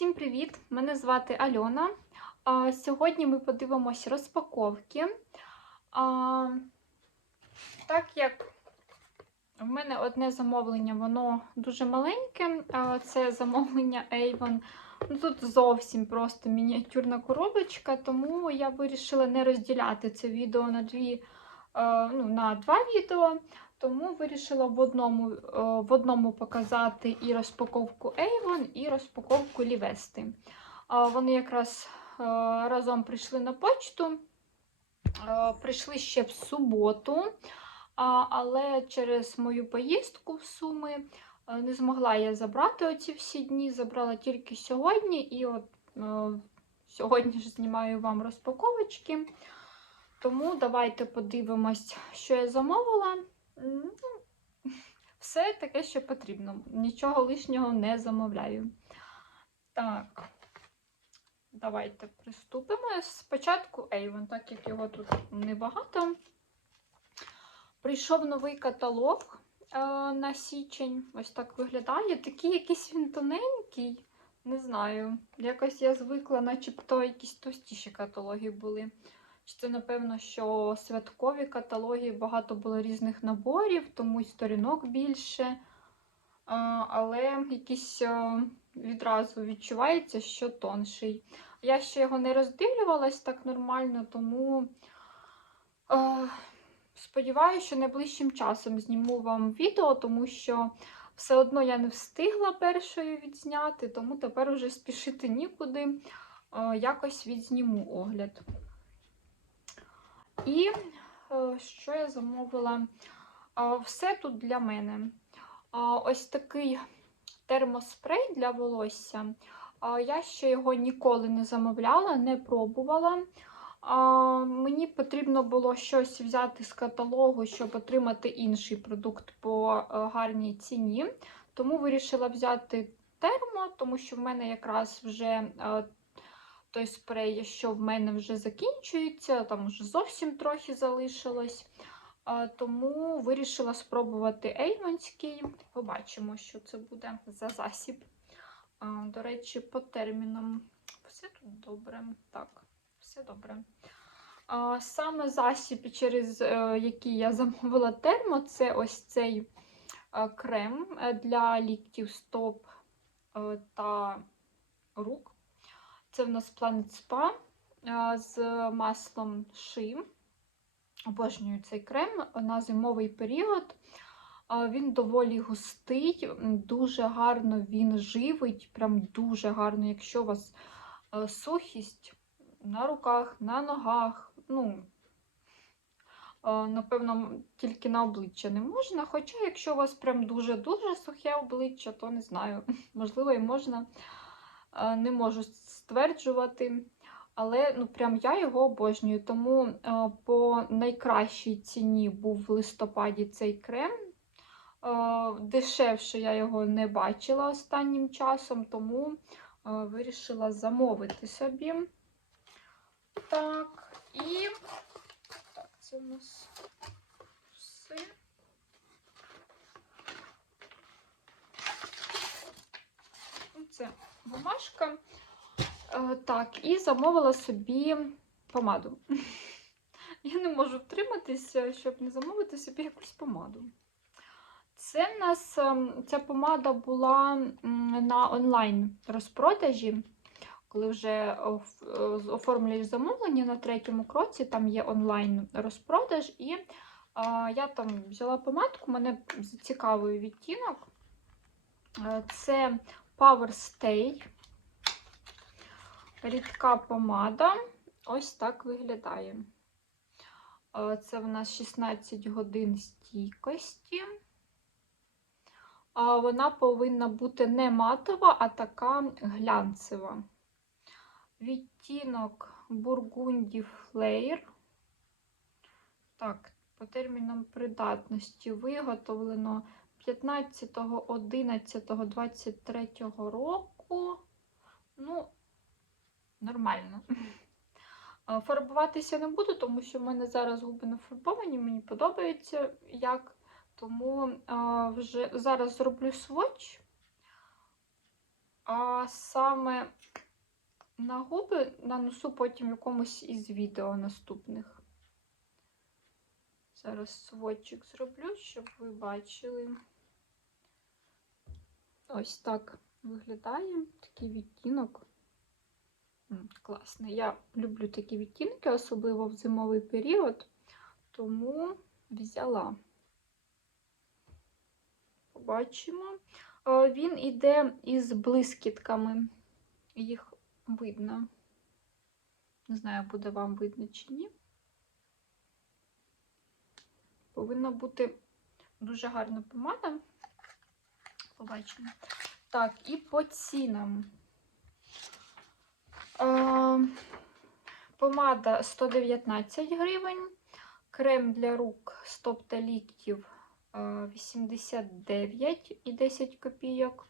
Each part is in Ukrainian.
Всім привіт! Мене звати Альона. Сьогодні ми подивимось розпаковки. Так як в мене одне замовлення, воно дуже маленьке. Це замовлення Avon. Ну, Тут зовсім просто мініатюрна коробочка, тому я вирішила не розділяти це відео на дві, е, ну, на два відео. Тому вирішила в одному, е, в одному показати і розпаковку Avon, і розпаковку Лівести. Вони якраз е, разом прийшли на почту, Е, прийшли ще в суботу, але через мою поїздку в Суми не змогла я забрати оці всі дні, забрала тільки сьогодні, і от сьогодні ж знімаю вам розпаковочки. Тому давайте подивимось, що я замовила. Ну, Все таке, що потрібно. Nічого лишнього не замовляю. Так, давайте приступимо. Спочатку Avon, так як його тут небагато. Прийшов новий каталог е, на січень. Ось так виглядає. Такий якийсь він тоненький. Не знаю. Якось я звикла, начебто якісь товстіші каталоги були. Це, напевно, що святкові каталоги, багато було різних наборів, тому й сторінок більше. Але якийсь відразу відчувається, що тонший. Я ще його не роздивлювалась так нормально, тому сподіваюся, що найближчим часом зніму вам відео, тому що все одно я не встигла першою відзняти, тому тепер уже спішити нікуди. Якось відзніму огляд. І е, що я замовила? Все тут для мене. Ось такий термоспрей для волосся. Я ще його ніколи не замовляла, не пробувала. Мені потрібно було щось взяти з каталогу, щоб отримати інший продукт по е, гарній ціні. Тому вирішила взяти термо, тому що в мене якраз вже е, той спрей, що в мене вже закінчується, там вже зовсім трохи залишилось. Тому вирішила спробувати ейвонський. Побачимо, що це буде за засіб. До речі, по термінам все тут добре. Так, все добре. Саме засіб, через е, який я замовила термо, це ось цей е, крем для ліктів стоп е, та рук. Це в нас Planet Spa з маслом ши. Обожнюю цей крем на зимовий період. Він доволі густий, дуже гарно він живить, прям дуже гарно, якщо у вас сухість на руках, на ногах. ну, Напевно, тільки на обличчя не можна. Хоча, якщо у вас прям дуже-дуже сухе обличчя, то не знаю, можливо, і можна. Е, не можу стверджувати. Але ну, прям я його обожнюю. Тому е, по найкращій ціні був в листопаді цей крем. Е, дешевше я його не бачила останнім часом, тому вирішила замовити собі. Так, і так, це у нас все. Це бумажка. Е, так, і замовила собі помаду. Я не можу втриматися, щоб не замовити собі якусь помаду. Це в нас ем, ця помада була на онлайн розпродажі. Коли вже е, оформлюєш замовлення на третьому кроці, там є онлайн розпродаж, і я там взяла помадку, мене зацікавив відтінок. Е, це Power Stay. Рідка помада. Ось так виглядає. Е, це в нас 16 годин стійкості. Вона повинна бути не матова, а така глянцева. Відтінок Бургунді Флеєр. Так, по термінам придатності виготовлено 15.11.23 року. Ну, нормально. Фарбуватися не буду, тому що в мене зараз губи нафарбовані, мені подобається як. Тому вже зараз зроблю своч, а саме на губи нанесу потім якомусь із відео наступних. Зараз сводчик зроблю, щоб ви бачили. Ось так виглядає такий відтінок. М, Класний. Я люблю такі відтінки, особливо в зимовий період, тому взяла. Побачимо. Е, Він іде із блискітками. Їх видно. Не знаю, буде вам видно чи ні. Повинна бути дуже гарна помада. Побачимо. Так, і по цінам. Е, Помада 119 гривень, крем для рук стоп та ліктів е, 89 і 10 копійок.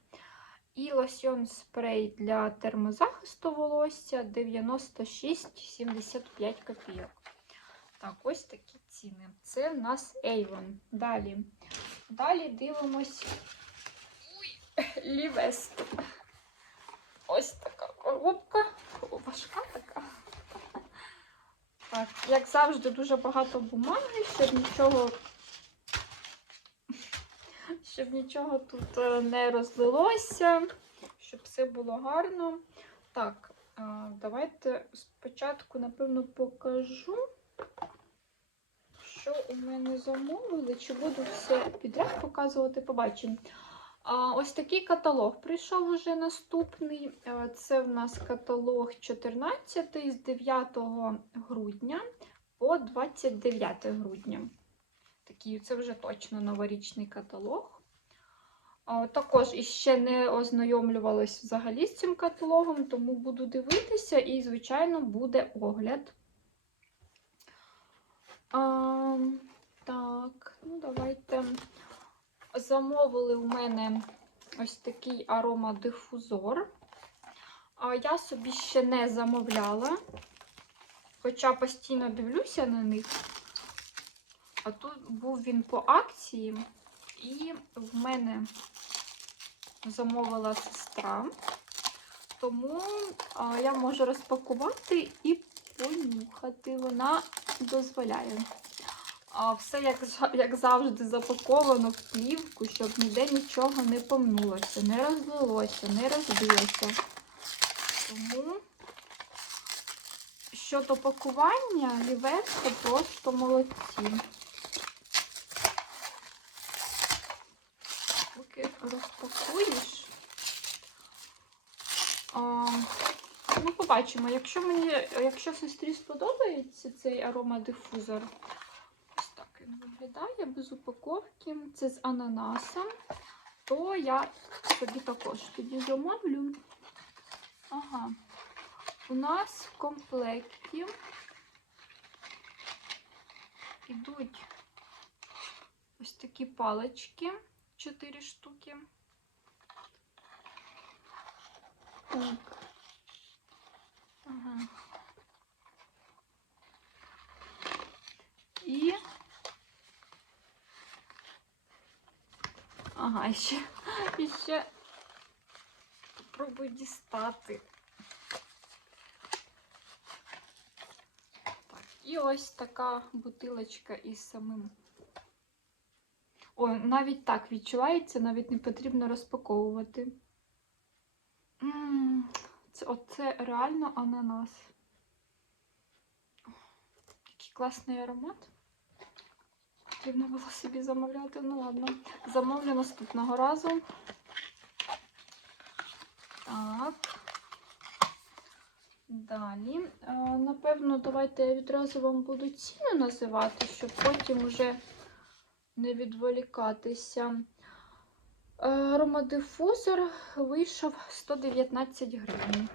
І лосьон спрей для термозахисту волосся 96,75 копійок. Так, ось такі ціни. Це в нас Avon. Далі. Далі дивимось Лівест. Ось така коробка. Важка така. Так, як завжди, дуже багато бумаги, щоб нічого, щоб нічого тут е, не розлилося, щоб все було гарно. Так, е, давайте спочатку, напевно, покажу, що у мене замовили, чи буду все підряд показувати, побачимо. Ось такий каталог прийшов уже наступний. Е, Це в нас каталог 14 з 9 грудня по 29 грудня. Такий, це вже точно новорічний каталог. Також іще не ознайомлювалась взагалі з цим каталогом, тому буду дивитися і, звичайно, буде огляд. А, так, ну давайте замовили у мене ось такий аромадифузор. Я собі ще не замовляла, хоча постійно дивлюся на них. А тут був він по акції, і в мене замовила сестра, тому я можу розпакувати і понюхати. Вона дозволяє. А все, як, як завжди, запаковано в плівку, щоб ніде нічого не помнулося, не розлилося, не розбилося. Тому щодо пакування, лівеска просто молодці. Поки розпакуєш. А, ну, побачимо. Якщо мені, якщо сестрі сподобається цей аромадифузор, виглядає без упаковки. Це з ананасом. То я собі також тоді замовлю. Ага. У нас в комплекті йдуть ось такі палички, 4 штуки. Так. Ага. І. Ага, і ще, і ще попробую дістати. І ось така бутилочка із самим. Ой, навіть так відчувається, навіть не потрібно розпаковувати. Це, оце реально ананас. Який класний аромат. Потрібно було собі замовляти. Ну ладно. Замовлю наступного разу. Так. Далі. Е, Напевно, давайте я відразу вам буду ціни називати, щоб потім вже не відволікатися. Е, Аромадифузор вийшов 119 гривень.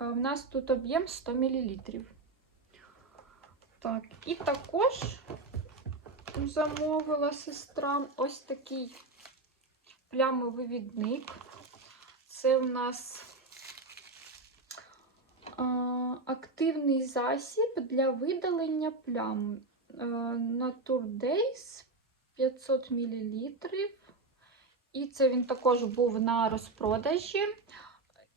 Е, В нас тут об'єм 100 мл. Так, і також замовила сестра ось такий плямовий відник. Це у нас а, активний засіб для видалення плям. А, Naturdays 500 мл. І це він також був на розпродажі.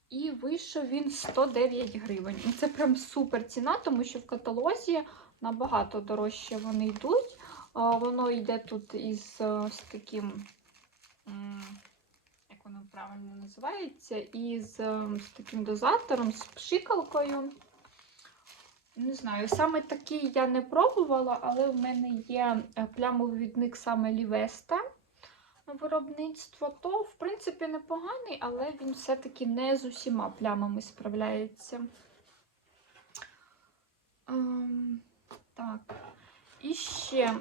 І вийшов він 109 гривень. І це прям супер ціна, тому що в каталозі набагато дорожче вони йдуть. Воно йде тут із е, з таким, як воно правильно називається, із е, з таким дозатором, з пшикалкою. Не знаю, саме такий я не пробувала, але в мене є е, плямовідник саме Лівеста виробництво, то, в принципі, непоганий, але він все-таки не з усіма плямами справляється. Ем, так. І ще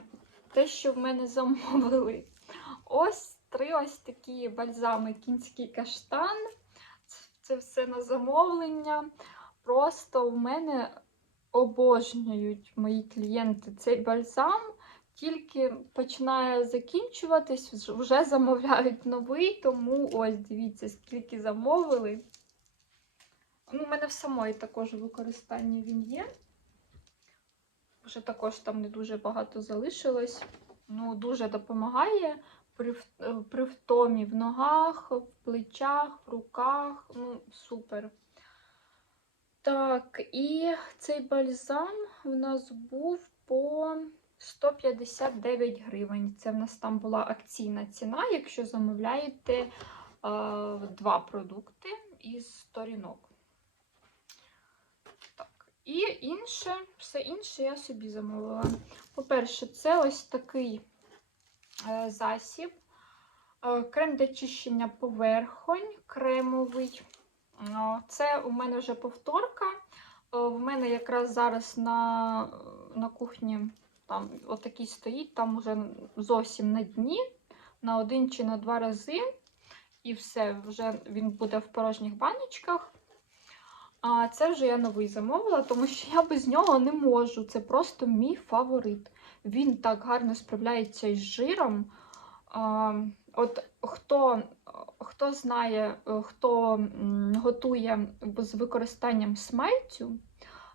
те, що в мене замовили. Ось три ось такі бальзами кінський каштан. Це- все на замовлення. Просто в мене обожнюють мої клієнти цей бальзам. Тільки починає закінчуватись, вже замовляють новий, тому ось дивіться, скільки замовили. Ну, у мене в самої також у використанні він є. Вже також там не дуже багато залишилось. Ну, дуже допомагає при, е, при втомі в ногах, в плечах, в руках. Ну, супер. Так, і цей бальзам в нас був по 159 гривень. Це в нас там була акційна ціна, якщо замовляєте е, два продукти із сторінок. І інше, все інше я собі замовила. По-перше, це ось такий е, засіб. Е, Крем для чищення поверхонь кремовий. Це у мене вже повторка. Е, В мене якраз зараз на, на кухні там отакий стоїть, там уже зовсім на дні, на один чи на два рази. І все, вже він буде в порожніх баночках. А це вже я новий замовила, тому що я без нього не можу. Це просто мій фаворит. Він так гарно справляється із жиром. А, От хто, хто знає, е, хто готує з використанням смальцю,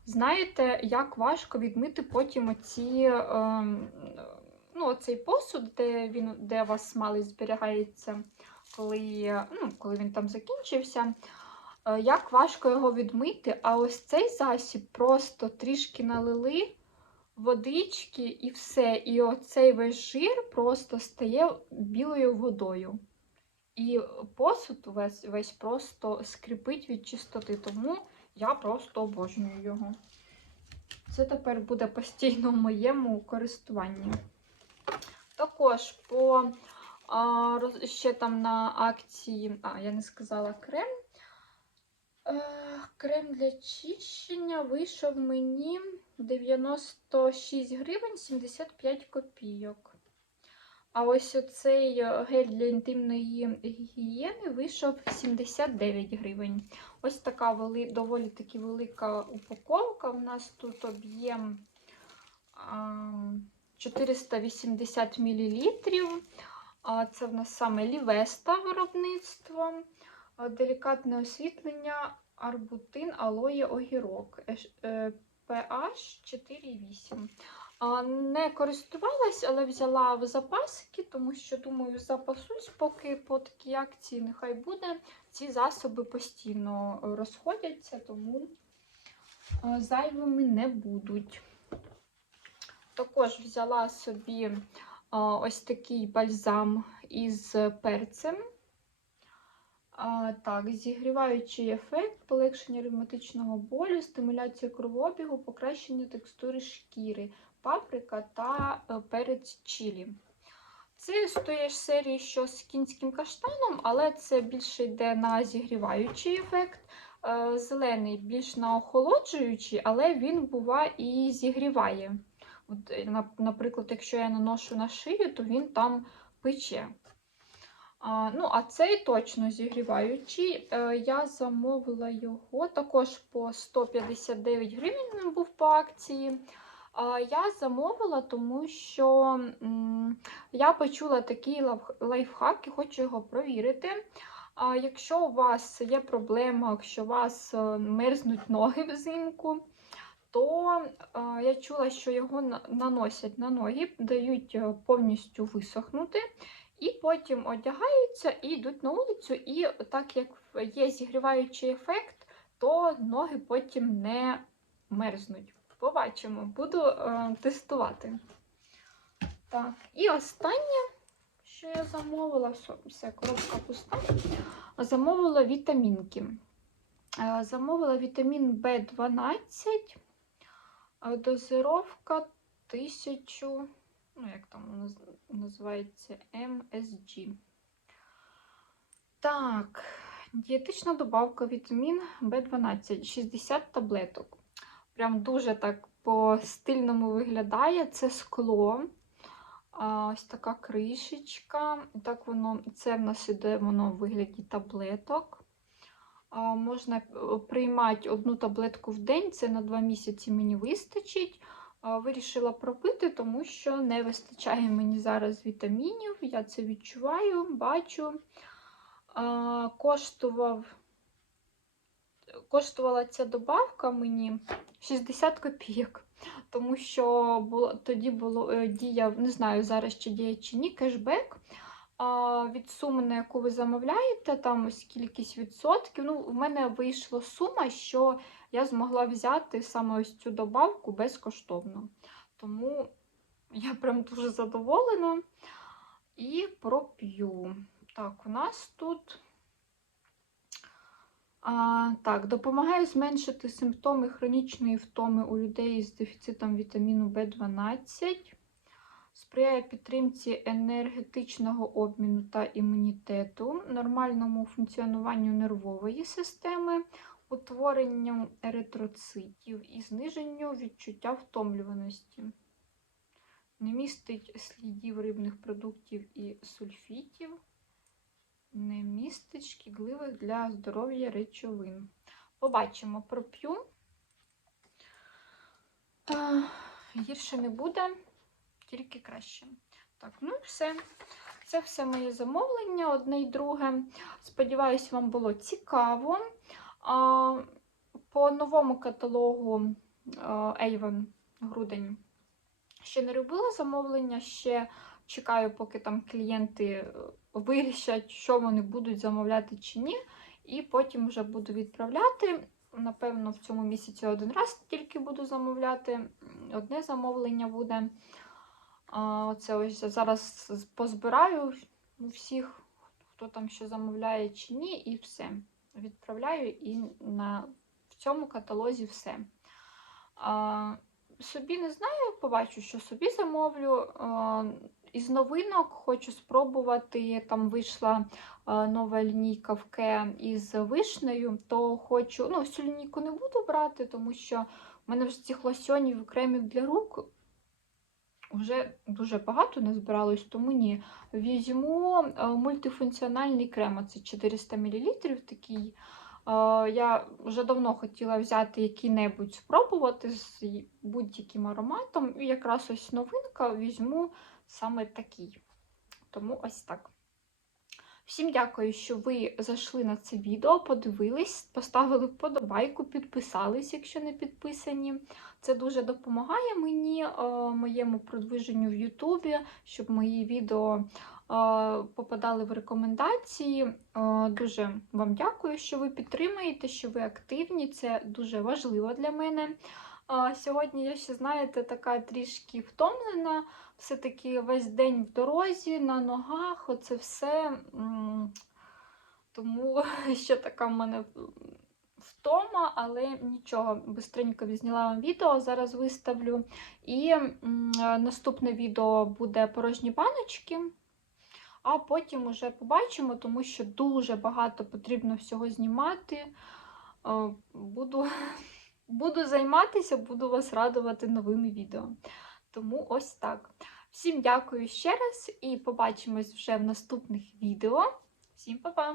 знаєте, як важко відмити потім оці, ем, ну, оцей посуд, де, він, де у вас смалець зберігається, коли, ну, коли він там закінчився. Е, Як важко його відмити, а ось цей засіб просто трішки налили водички і все. І оцей весь жир просто стає білою водою. І посуд весь, весь просто скрипить від чистоти, тому я просто обожнюю його. Це тепер буде постійно в моєму користуванні. Також по а, ще там на акції, а, я не сказала крем. Е, крем для чищення вийшов мені 96 гривень 75 копійок. А ось оцей е, гель для інтимної гігієни вийшов 79 гривень. Ось така вели, доволі таки велика упаковка. У нас тут об'єм 480 мл. Це в нас саме Лівеста виробництво, делікатне освітлення, арбутин, алоє, огірок. Е, pH 4,8. Не користувалась, але взяла в запаски, тому що, думаю, запасусь, поки по такій акції нехай буде. Ці засоби постійно е, розходяться, тому е, зайвими не будуть. Також взяла собі е, ось такий бальзам із перцем. А, так, зігріваючий ефект, полегшення ревматичного болю, стимуляція кровообігу, покращення текстури шкіри, паприка та е, перець чилі. Це з тієї серії, що з кінським каштаном, але це більше йде на зігріваючий ефект. Е, Зелений більш на охолоджуючий, але він бува і зігріває. От, е, наприклад, якщо я наношу на шию, то він там пече. Ну, а цей точно зігріваючий. Е, я замовила його також по 159 гривень він був по акції. Я замовила, тому що я почула такий лайфхак і хочу його провірити. Якщо у вас є проблема, якщо у вас е, мерзнуть ноги взимку, то е, я чула, що його наносять на ноги, дають повністю висохнути. І потім одягаються і йдуть на вулицю, і так як є зігріваючий ефект, то ноги потім не мерзнуть. Побачимо, буду е, тестувати. Так, і останнє, що я замовила, все, коробка пуста. Замовила вітамінки. Е, Замовила вітамін В12, е, дозировка 1000, ну як там називається, MSG. Так, дієтична добавка вітамін В12, 60 таблеток. Прям дуже так по-стильному виглядає. Це скло. Ось така кришечка. І Так воно, це в нас іде воно в вигляді таблеток. Можна е, приймати одну таблетку в день, це на 2 місяці мені вистачить. Вирішила пропити, тому що не вистачає мені зараз вітамінів. Я це відчуваю, бачу. Коштував, коштувала ця добавка мені 60 копійок. Тому що було, тоді було е, діяв, не знаю, зараз чи діє чи ні, кешбек. Від суми, на яку ви замовляєте, там ось кількість відсотків. Ну, в мене вийшла сума, що я змогла взяти саме ось цю добавку безкоштовно. Тому я прям дуже задоволена і проп'ю. Так, у нас тут. А, так, допомагає зменшити симптоми хронічної втоми у людей з дефіцитом вітаміну В12, сприяє підтримці енергетичного обміну та імунітету, нормальному функціонуванню нервової системи, утворенню еритроцитів і зниженню відчуття втомлюваності. Не містить слідів рибних продуктів і сульфітів не містить шкідливих для здоров'я речовин. Побачимо, проп'ю. А, Гірше не буде, тільки краще. Так, ну і все. Це все моє замовлення, одне й друге. Сподіваюсь, вам було цікаво. По новому каталогу а, Avon грудень ще не робила замовлення, ще чекаю, поки там клієнти е, вирішать, що вони будуть замовляти чи ні. І потім вже буду відправляти. Напевно, в цьому місяці один раз тільки буду замовляти. Одне замовлення буде. Оце ось зараз позбираю всіх, хто там що замовляє чи ні, і все. Відправляю і на, в цьому каталозі все. А, собі не знаю, побачу, що собі замовлю. А, із новинок хочу спробувати. Там вийшла нова лінійка в Ке із вишнею, то хочу. Ну, всю лінійку не буду брати, тому що в мене вже цих лосьонів і кремів для рук вже дуже багато не збиралось, тому ні. Візьму мультифункціональний крем, це 400 мл такий. Я вже давно хотіла взяти який-небудь спробувати з будь-яким ароматом. І якраз ось новинка візьму саме такий. Тому ось так. Всім дякую, що ви зайшли на це відео, подивились, поставили вподобайку, підписались, якщо не підписані. Це дуже допомагає мені, е, моєму продвиженню в Ютубі, щоб мої відео е, попадали в рекомендації. Е, Дуже вам дякую, що ви підтримуєте, що ви активні. Це дуже важливо для мене. Сьогодні я ще, знаєте, така трішки втомлена. Все-таки весь день в дорозі, на ногах, оце все. Тому ще така в мене втома, але нічого, бистренько відзняла вам відео, зараз виставлю. І наступне відео буде порожні баночки. А потім уже побачимо, тому що дуже багато потрібно всього знімати. Е, Буду Буду займатися, буду вас радувати новими відео. Тому ось так. Всім дякую ще раз і побачимось вже в наступних відео. Всім па-па!